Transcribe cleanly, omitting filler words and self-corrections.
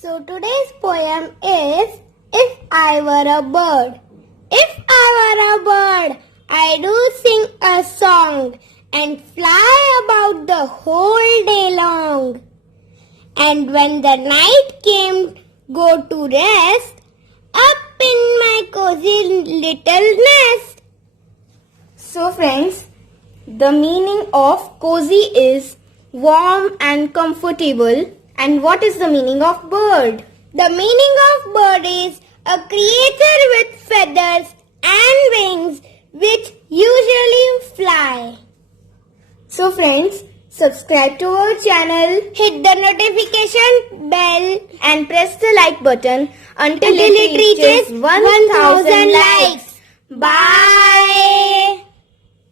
So today's poem is If I Were a Bird. If I were a bird, I do sing a song and fly about the whole day long. And when the night came, go to rest up in my cozy little nest. So friends, the meaning of cozy is warm and comfortable. And what is the meaning of bird? The meaning of bird is a creature with feathers and wings which usually fly. So friends, subscribe to our channel, hit the notification bell and press the like button until it reaches 1000 1000 likes. Bye.